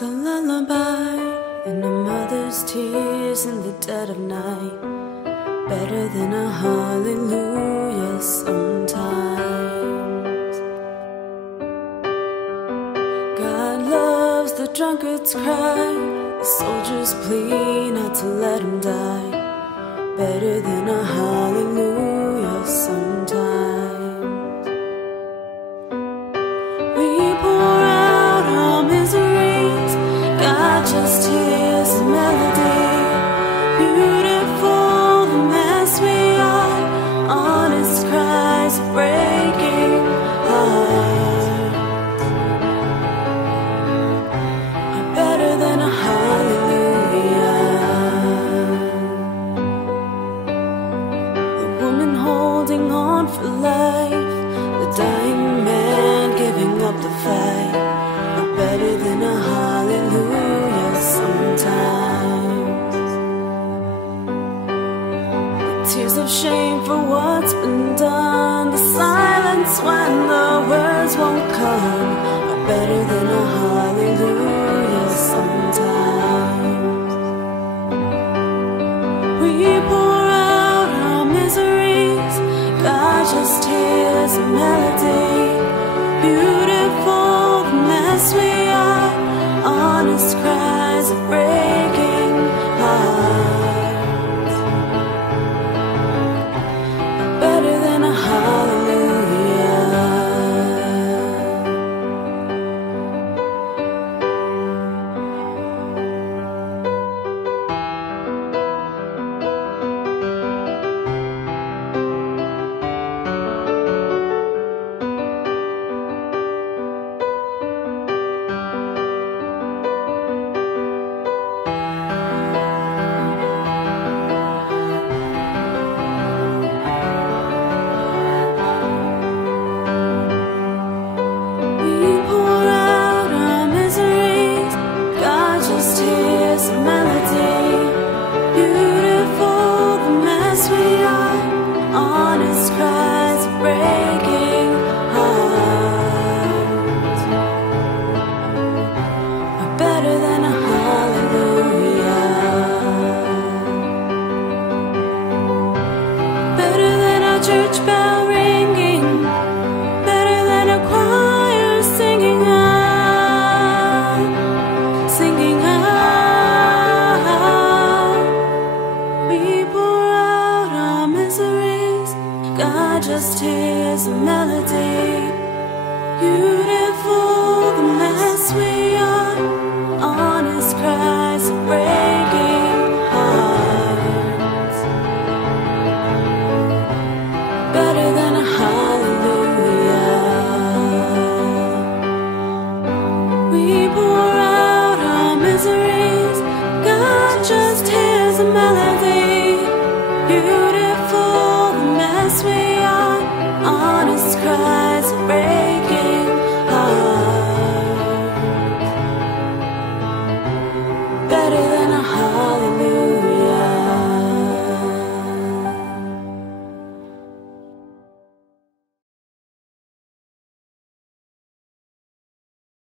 a lullaby and a mother's tears in the dead of night. Better than a hallelujah sometimes. God loves the drunkard's cry, the soldier's plea not to let him die. Better than a hallelujah sometimes. We pour out our miseries, God just hears a melody.